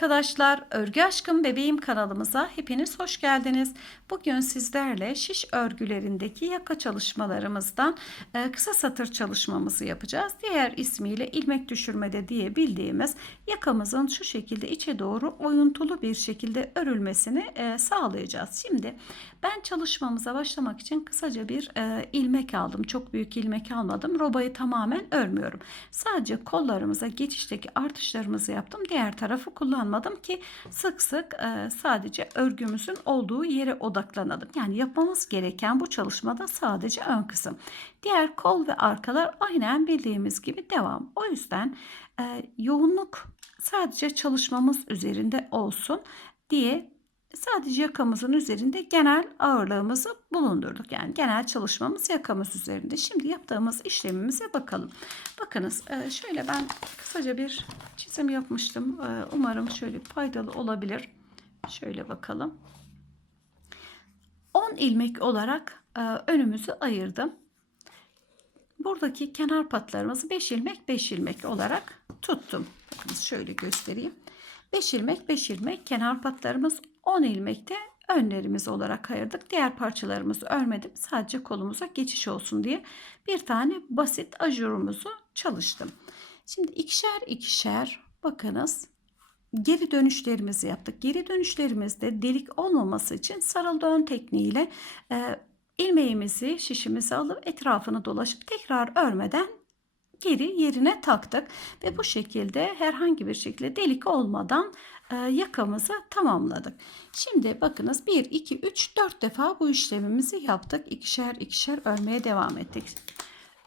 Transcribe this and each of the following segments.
arkadaşlar. Örgü Aşkım Bebeğim kanalımıza hepiniz hoş geldiniz. Bugün sizlerle şiş örgülerindeki yaka çalışmalarımızdan e, kısa satır çalışmamızı yapacağız. Diğer ismiyle ilmek düşürmede diye bildiğimiz yakamızın şu şekilde içe doğru oyuntulu bir şekilde örülmesini e, sağlayacağız. Şimdi ben çalışmamıza başlamak için kısaca bir e, ilmek aldım. Çok büyük ilmek almadım. Robayı tamamen örmüyorum. Sadece kollarımıza geçişteki artışlarımızı yaptım. Diğer tarafı kullanmadım ki sık sık e, sadece örgümüzün olduğu yere odaklanalım. Yani yapmamız gereken bu çalışmada sadece ön kısım. Diğer kol ve arkalar aynen bildiğimiz gibi devam. O yüzden e, yoğunluk sadece çalışmamız üzerinde olsun diye sadece yakamızın üzerinde genel ağırlığımızı bulundurduk. Yani genel çalışmamız yakamız üzerinde. Şimdi yaptığımız işlemimize bakalım. Bakınız e, şöyle ben kısaca bir çizim yapmıştım. E, umarım şöyle faydalı olabilir. Şöyle bakalım. 10 ilmek olarak e, önümüzü ayırdım. Buradaki kenar patlarımızı 5 ilmek 5 ilmek olarak tuttum. Bakınız şöyle göstereyim. 5 ilmek 5 ilmek kenar patlarımız 10 ilmekte önlerimiz olarak ayırdık. Diğer parçalarımızı örmedim. Sadece kolumuza geçiş olsun diye bir tane basit ajurumuzu çalıştım. Şimdi ikişer ikişer bakınız geri dönüşlerimizi yaptık. Geri dönüşlerimizde delik olmaması için sarıl dön tekniğiyle e, ilmeğimizi şişimizi alıp etrafını dolaşıp tekrar örmeden geri yerine taktık ve bu şekilde herhangi bir şekilde delik olmadan e, yakamızı tamamladık. Şimdi bakınız 1 2 3 4 defa bu işlemimizi yaptık. İkişer ikişer örmeye devam ettik.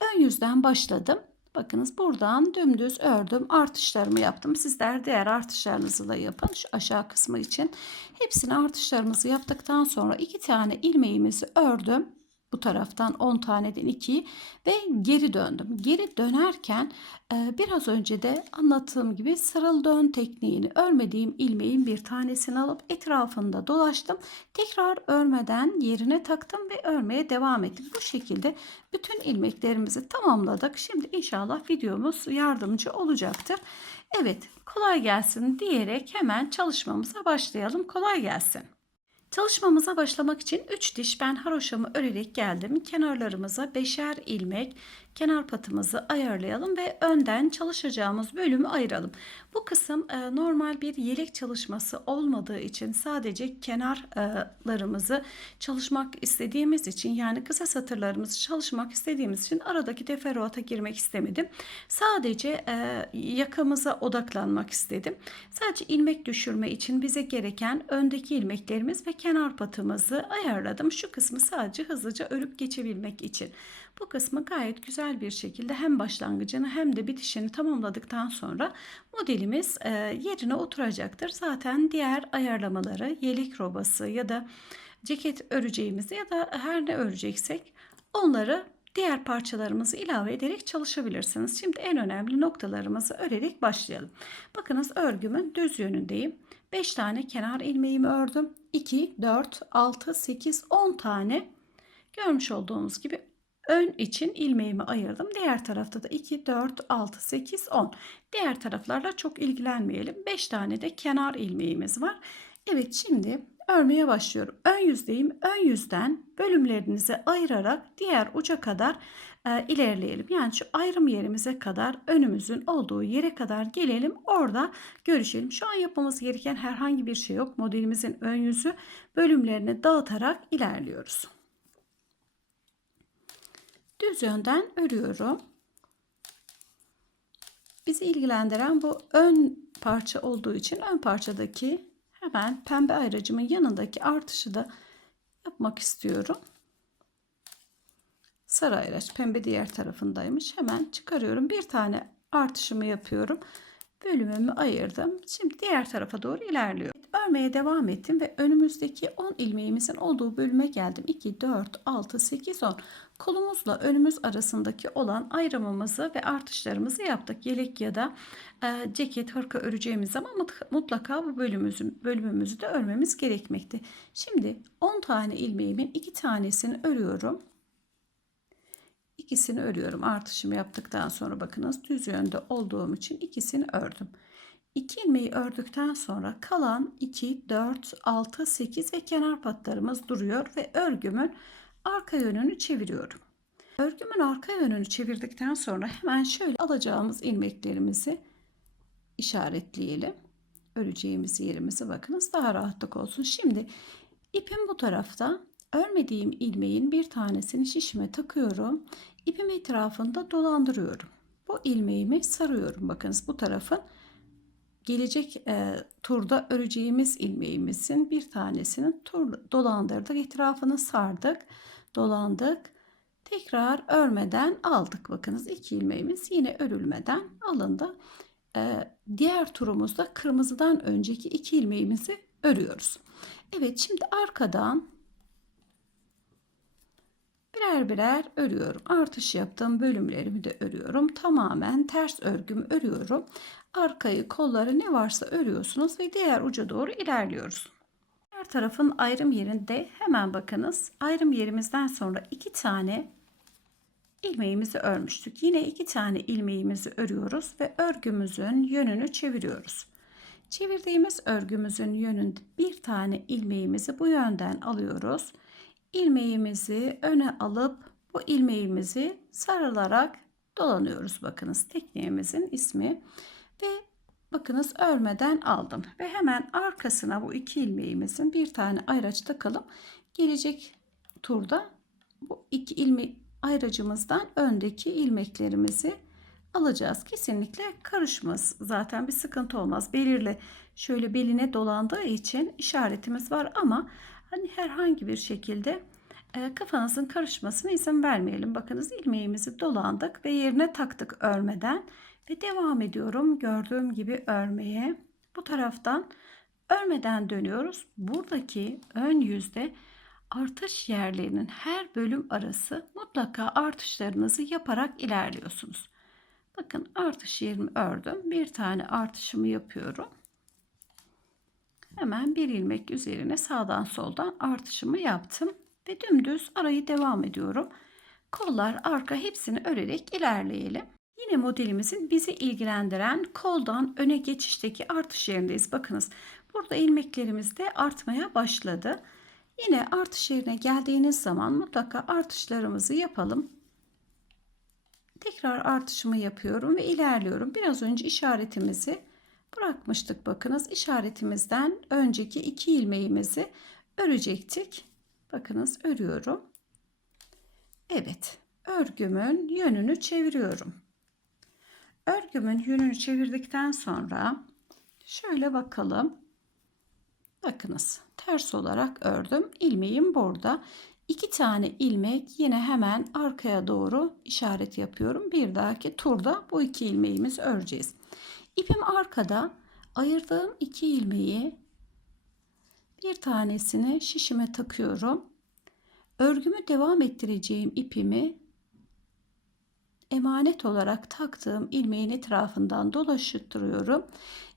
Ön yüzden başladım. Bakınız buradan dümdüz ördüm. Artışlarımı yaptım. Sizler diğer artışlarınızı da yapın. Şu aşağı kısmı için. Hepsini artışlarımızı yaptıktan sonra iki tane ilmeğimizi ördüm bu taraftan 10 taneden 2'yi ve geri döndüm. Geri dönerken e, biraz önce de anlattığım gibi sarıl dön tekniğini örmediğim ilmeğin bir tanesini alıp etrafında dolaştım. Tekrar örmeden yerine taktım ve örmeye devam ettim. Bu şekilde bütün ilmeklerimizi tamamladık. Şimdi inşallah videomuz yardımcı olacaktır. Evet kolay gelsin diyerek hemen çalışmamıza başlayalım. Kolay gelsin. Çalışmamıza başlamak için 3 diş ben haroşamı örerek geldim. Kenarlarımıza beşer ilmek kenar patımızı ayarlayalım ve önden çalışacağımız bölümü ayıralım. Bu kısım e, normal bir yelek çalışması olmadığı için sadece kenarlarımızı çalışmak istediğimiz için yani kısa satırlarımızı çalışmak istediğimiz için aradaki teferruata girmek istemedim. Sadece e, yakamıza odaklanmak istedim. Sadece ilmek düşürme için bize gereken öndeki ilmeklerimiz ve kenar patımızı ayarladım. Şu kısmı sadece hızlıca örüp geçebilmek için. Bu kısmı gayet güzel bir şekilde hem başlangıcını hem de bitişini tamamladıktan sonra modelimiz e, yerine oturacaktır. Zaten diğer ayarlamaları yelek robası ya da ceket öreceğimizi ya da her ne öreceksek onları diğer parçalarımızı ilave ederek çalışabilirsiniz. Şimdi en önemli noktalarımızı örerek başlayalım. Bakınız örgümün düz yönündeyim. 5 tane kenar ilmeğimi ördüm. 2, 4, 6, 8, 10 tane görmüş olduğunuz gibi ön için ilmeğimi ayırdım. Diğer tarafta da 2, 4, 6, 8, 10. Diğer taraflarla çok ilgilenmeyelim. 5 tane de kenar ilmeğimiz var. Evet şimdi örmeye başlıyorum. Ön yüzdeyim. Ön yüzden bölümlerinizi ayırarak diğer uca kadar e, ilerleyelim. Yani şu ayrım yerimize kadar önümüzün olduğu yere kadar gelelim. Orada görüşelim. Şu an yapmamız gereken herhangi bir şey yok. Modelimizin ön yüzü bölümlerini dağıtarak ilerliyoruz. Düz yönden örüyorum. Bizi ilgilendiren bu ön parça olduğu için ön parçadaki hemen pembe ayracımın yanındaki artışı da yapmak istiyorum. Sarı ayraç pembe diğer tarafındaymış. Hemen çıkarıyorum. Bir tane artışımı yapıyorum. Bölümümü ayırdım. Şimdi diğer tarafa doğru ilerliyorum. Örmeye devam ettim ve önümüzdeki 10 ilmeğimizin olduğu bölüme geldim. 2, 4, 6, 8, 10. Kolumuzla önümüz arasındaki olan ayrımımızı ve artışlarımızı yaptık. Yelek ya da e, ceket, hırka öreceğimiz zaman mutlaka bu bölümümüzü, bölümümüzü de örmemiz gerekmekte. Şimdi 10 tane ilmeğimin 2 tanesini örüyorum. İkisini örüyorum. Artışımı yaptıktan sonra bakınız düz yönde olduğum için ikisini ördüm. 2 ilmeği ördükten sonra kalan 2, 4, 6, 8 ve kenar patlarımız duruyor ve örgümün arka yönünü çeviriyorum. Örgümün arka yönünü çevirdikten sonra hemen şöyle alacağımız ilmeklerimizi işaretleyelim. Öreceğimiz yerimizi bakınız daha rahatlık olsun. Şimdi ipim bu tarafta. Örmediğim ilmeğin bir tanesini şişime takıyorum. İpim etrafında dolandırıyorum. Bu ilmeğimi sarıyorum. Bakınız bu tarafın gelecek e, turda öreceğimiz ilmeğimizin bir tanesinin tur dolandırdık. Etrafını sardık. Dolandık. Tekrar örmeden aldık. Bakınız iki ilmeğimiz yine örülmeden alındı. E, diğer turumuzda kırmızıdan önceki iki ilmeğimizi örüyoruz. Evet şimdi arkadan birer birer örüyorum. Artış yaptığım bölümlerimi de örüyorum. Tamamen ters örgüm örüyorum. Arkayı, kolları ne varsa örüyorsunuz ve diğer uca doğru ilerliyoruz. Diğer tarafın ayrım yerinde hemen bakınız. Ayrım yerimizden sonra iki tane ilmeğimizi örmüştük. Yine iki tane ilmeğimizi örüyoruz ve örgümüzün yönünü çeviriyoruz. Çevirdiğimiz örgümüzün yönünde bir tane ilmeğimizi bu yönden alıyoruz. İlmeğimizi öne alıp bu ilmeğimizi sarılarak dolanıyoruz. Bakınız tekniğimizin ismi ve bakınız örmeden aldım ve hemen arkasına bu iki ilmeğimizin bir tane ayraç takalım. Gelecek turda bu iki ilmek ayracımızdan öndeki ilmeklerimizi alacağız. Kesinlikle karışmaz. Zaten bir sıkıntı olmaz. Belirli şöyle beline dolandığı için işaretimiz var ama hani herhangi bir şekilde e, kafanızın karışmasına izin vermeyelim. Bakınız ilmeğimizi dolandık ve yerine taktık örmeden ve devam ediyorum gördüğüm gibi örmeye. Bu taraftan örmeden dönüyoruz. Buradaki ön yüzde artış yerlerinin her bölüm arası mutlaka artışlarınızı yaparak ilerliyorsunuz. Bakın artış yerimi ördüm. Bir tane artışımı yapıyorum. Hemen bir ilmek üzerine sağdan soldan artışımı yaptım ve dümdüz arayı devam ediyorum. Kollar arka hepsini örerek ilerleyelim. Yine modelimizin bizi ilgilendiren koldan öne geçişteki artış yerindeyiz. Bakınız burada ilmeklerimiz de artmaya başladı. Yine artış yerine geldiğiniz zaman mutlaka artışlarımızı yapalım. Tekrar artışımı yapıyorum ve ilerliyorum. Biraz önce işaretimizi bırakmıştık. Bakınız işaretimizden önceki iki ilmeğimizi örecektik. Bakınız örüyorum. Evet örgümün yönünü çeviriyorum. Örgümün yönünü çevirdikten sonra şöyle bakalım. Bakınız ters olarak ördüm. İlmeğim burada. İki tane ilmek yine hemen arkaya doğru işaret yapıyorum. Bir dahaki turda bu iki ilmeğimizi öreceğiz. İpim arkada. Ayırdığım iki ilmeği bir tanesini şişime takıyorum. Örgümü devam ettireceğim ipimi emanet olarak taktığım ilmeğin etrafından dolaştırıyorum.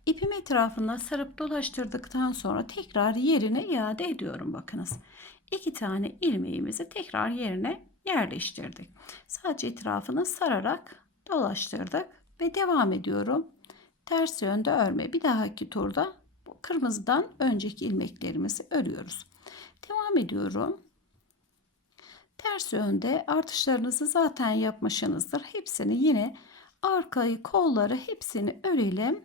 İpim etrafına sarıp dolaştırdıktan sonra tekrar yerine iade ediyorum bakınız. İki tane ilmeğimizi tekrar yerine yerleştirdik. Sadece etrafını sararak dolaştırdık ve devam ediyorum. Ters yönde örme. Bir dahaki turda kırmızıdan önceki ilmeklerimizi örüyoruz. Devam ediyorum. Ters yönde artışlarınızı zaten yapmışsınızdır. Hepsini yine arkayı, kolları hepsini örelim.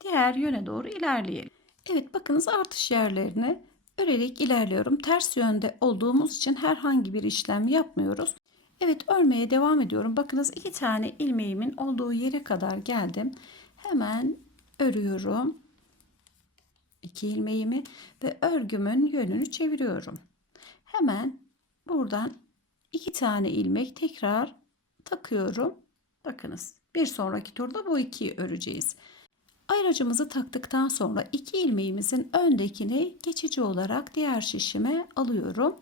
Diğer yöne doğru ilerleyelim. Evet bakınız artış yerlerini örerek ilerliyorum. Ters yönde olduğumuz için herhangi bir işlem yapmıyoruz. Evet örmeye devam ediyorum. Bakınız iki tane ilmeğimin olduğu yere kadar geldim. Hemen örüyorum. iki ilmeğimi ve örgümün yönünü çeviriyorum. Hemen buradan iki tane ilmek tekrar takıyorum. Bakınız bir sonraki turda bu ikiyi öreceğiz. Ayracımızı taktıktan sonra iki ilmeğimizin öndekini geçici olarak diğer şişime alıyorum.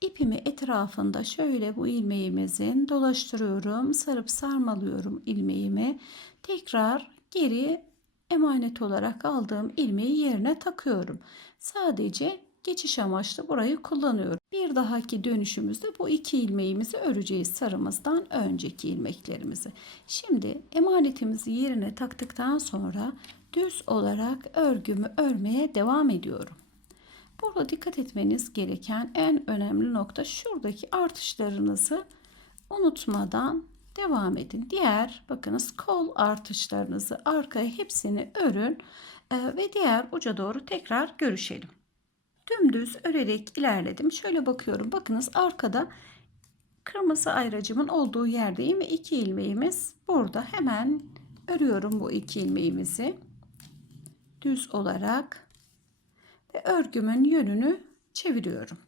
İpimi etrafında şöyle bu ilmeğimizin dolaştırıyorum. Sarıp sarmalıyorum ilmeğimi. Tekrar geri emanet olarak aldığım ilmeği yerine takıyorum. Sadece geçiş amaçlı burayı kullanıyorum. Bir dahaki dönüşümüzde bu iki ilmeğimizi öreceğiz sarımızdan önceki ilmeklerimizi. Şimdi emanetimizi yerine taktıktan sonra düz olarak örgümü örmeye devam ediyorum. Burada dikkat etmeniz gereken en önemli nokta şuradaki artışlarınızı unutmadan devam edin. Diğer bakınız kol artışlarınızı arkaya hepsini örün e, ve diğer uca doğru tekrar görüşelim. Dümdüz örerek ilerledim. Şöyle bakıyorum. Bakınız arkada kırmızı ayracımın olduğu yerdeyim ve iki ilmeğimiz burada. Hemen örüyorum bu iki ilmeğimizi. Düz olarak ve örgümün yönünü çeviriyorum.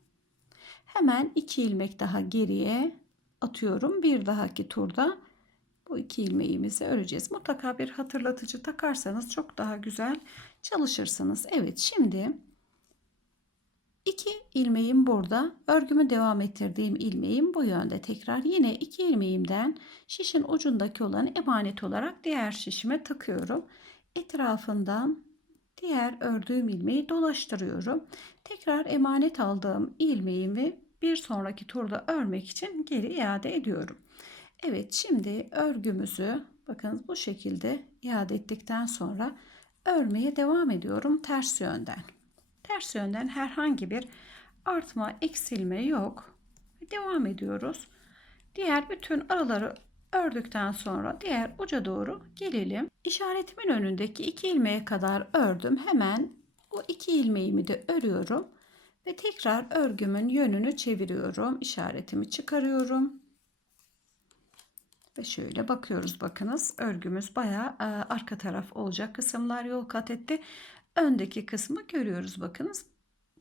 Hemen iki ilmek daha geriye atıyorum. Bir dahaki turda bu iki ilmeğimizi öreceğiz. Mutlaka bir hatırlatıcı takarsanız çok daha güzel çalışırsınız. Evet şimdi iki ilmeğim burada. Örgümü devam ettirdiğim ilmeğim bu yönde. Tekrar yine iki ilmeğimden şişin ucundaki olanı emanet olarak diğer şişime takıyorum. Etrafından diğer ördüğüm ilmeği dolaştırıyorum. Tekrar emanet aldığım ilmeğimi bir sonraki turda örmek için geri iade ediyorum. Evet şimdi örgümüzü bakın bu şekilde iade ettikten sonra örmeye devam ediyorum ters yönden. Ters yönden herhangi bir artma eksilme yok. Devam ediyoruz. Diğer bütün araları ördükten sonra diğer uca doğru gelelim. İşaretimin önündeki iki ilmeğe kadar ördüm. Hemen bu iki ilmeğimi de örüyorum. Ve tekrar örgümün yönünü çeviriyorum. İşaretimi çıkarıyorum. Ve şöyle bakıyoruz bakınız. Örgümüz bayağı e, arka taraf olacak kısımlar yol kat etti. Öndeki kısmı görüyoruz bakınız.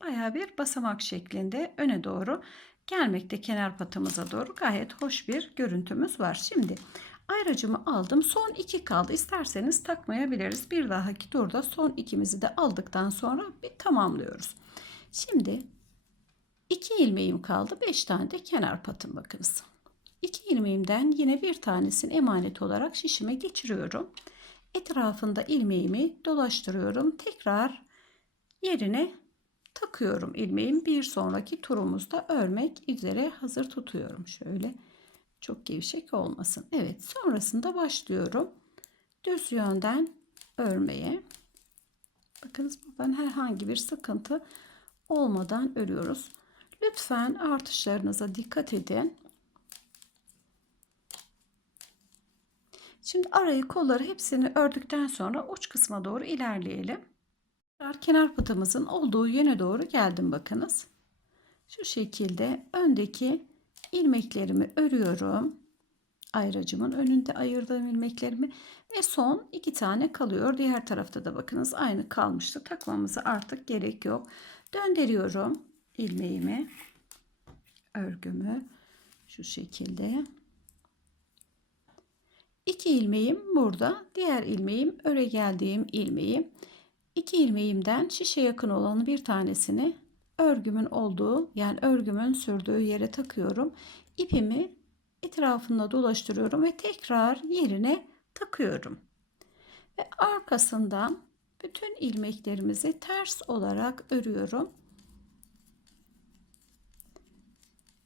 Bayağı bir basamak şeklinde öne doğru gelmekte kenar patımıza doğru gayet hoş bir görüntümüz var. Şimdi ayracımı aldım. Son iki kaldı. İsterseniz takmayabiliriz. Bir dahaki turda son ikimizi de aldıktan sonra bir tamamlıyoruz. Şimdi iki ilmeğim kaldı. Beş tane de kenar patım bakınız. İki ilmeğimden yine bir tanesini emanet olarak şişime geçiriyorum. Etrafında ilmeğimi dolaştırıyorum. Tekrar yerine takıyorum ilmeğim. Bir sonraki turumuzda örmek üzere hazır tutuyorum. Şöyle çok gevşek olmasın. Evet sonrasında başlıyorum. Düz yönden örmeye. Bakınız buradan herhangi bir sıkıntı olmadan örüyoruz. Lütfen artışlarınıza dikkat edin. Şimdi arayı kolları hepsini ördükten sonra uç kısma doğru ilerleyelim. Kenar pıtımızın olduğu yöne doğru geldim bakınız. Şu şekilde öndeki ilmeklerimi örüyorum. Ayracımın önünde ayırdığım ilmeklerimi ve son iki tane kalıyor. Diğer tarafta da bakınız aynı kalmıştı. Takmamıza artık gerek yok. Döndürüyorum ilmeğimi, örgümü şu şekilde. İki ilmeğim burada. Diğer ilmeğim öre geldiğim ilmeği. İki ilmeğimden şişe yakın olanı bir tanesini örgümün olduğu yani örgümün sürdüğü yere takıyorum. İpimi etrafında dolaştırıyorum ve tekrar yerine takıyorum. Ve arkasından bütün ilmeklerimizi ters olarak örüyorum.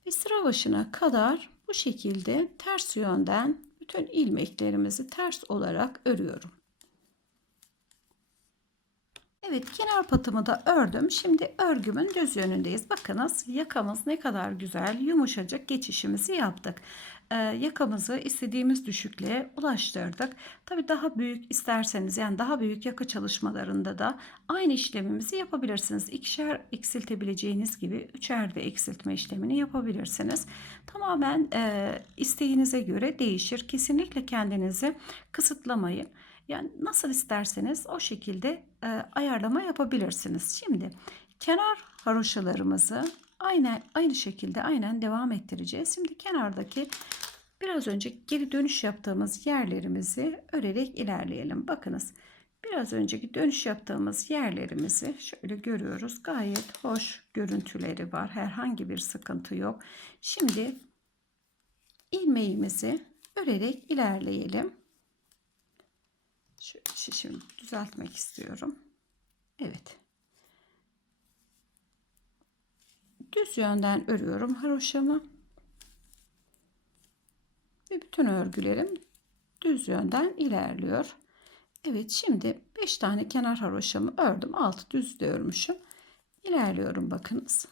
Ve sıra başına kadar bu şekilde ters yönden bütün ilmeklerimizi ters olarak örüyorum. Evet kenar patımı da ördüm. Şimdi örgümün düz yönündeyiz. Bakınız yakamız ne kadar güzel yumuşacık geçişimizi yaptık. Ee, yakamızı istediğimiz düşüklüğe ulaştırdık. Tabi daha büyük isterseniz yani daha büyük yaka çalışmalarında da aynı işlemimizi yapabilirsiniz. İkişer eksiltebileceğiniz gibi üçer de eksiltme işlemini yapabilirsiniz. Tamamen e, isteğinize göre değişir. Kesinlikle kendinizi kısıtlamayın. Yani nasıl isterseniz o şekilde e, ayarlama yapabilirsiniz. Şimdi kenar haroşalarımızı aynen aynı şekilde aynen devam ettireceğiz. Şimdi kenardaki biraz önce geri dönüş yaptığımız yerlerimizi örerek ilerleyelim. Bakınız biraz önceki dönüş yaptığımız yerlerimizi şöyle görüyoruz. Gayet hoş görüntüleri var. Herhangi bir sıkıntı yok. Şimdi ilmeğimizi örerek ilerleyelim. Şişimi düzeltmek istiyorum. Evet. düz yönden örüyorum haroşamı. Ve bütün örgülerim düz yönden ilerliyor. Evet şimdi 5 tane kenar haroşamı ördüm. Altı düz de örmüşüm. İlerliyorum bakınız.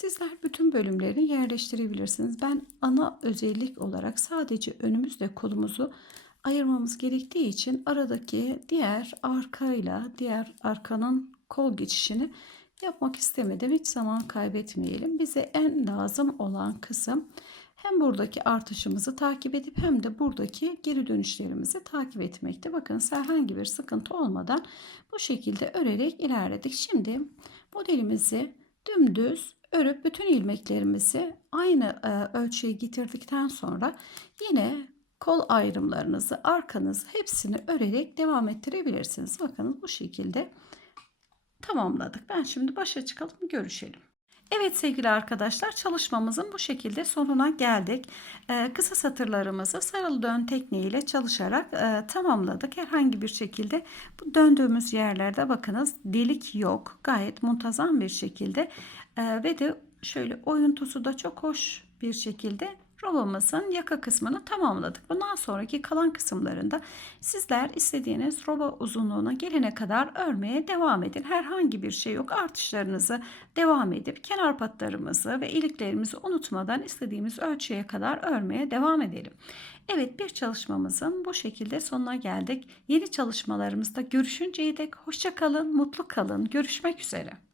Sizler bütün bölümleri yerleştirebilirsiniz. Ben ana özellik olarak sadece önümüzle kolumuzu ayırmamız gerektiği için aradaki diğer arkayla diğer arkanın kol geçişini yapmak istemedim. Hiç zaman kaybetmeyelim. Bize en lazım olan kısım hem buradaki artışımızı takip edip hem de buradaki geri dönüşlerimizi takip etmekte. Bakın herhangi bir sıkıntı olmadan bu şekilde örerek ilerledik. Şimdi modelimizi dümdüz örüp bütün ilmeklerimizi aynı e, ölçüye getirdikten sonra yine kol ayrımlarınızı, arkanızı hepsini örerek devam ettirebilirsiniz. Bakın bu şekilde tamamladık. Ben şimdi başa çıkalım görüşelim. Evet sevgili arkadaşlar çalışmamızın bu şekilde sonuna geldik. Ee, kısa satırlarımızı sarıl dön tekniğiyle çalışarak e, tamamladık. Herhangi bir şekilde bu döndüğümüz yerlerde bakınız delik yok. Gayet muntazam bir şekilde e, ve de şöyle oyuntusu da çok hoş bir şekilde robamızın yaka kısmını tamamladık. Bundan sonraki kalan kısımlarında sizler istediğiniz roba uzunluğuna gelene kadar örmeye devam edin. Herhangi bir şey yok. Artışlarınızı devam edip kenar patlarımızı ve iliklerimizi unutmadan istediğimiz ölçüye kadar örmeye devam edelim. Evet bir çalışmamızın bu şekilde sonuna geldik. Yeni çalışmalarımızda görüşünceye dek hoşça kalın, mutlu kalın. Görüşmek üzere.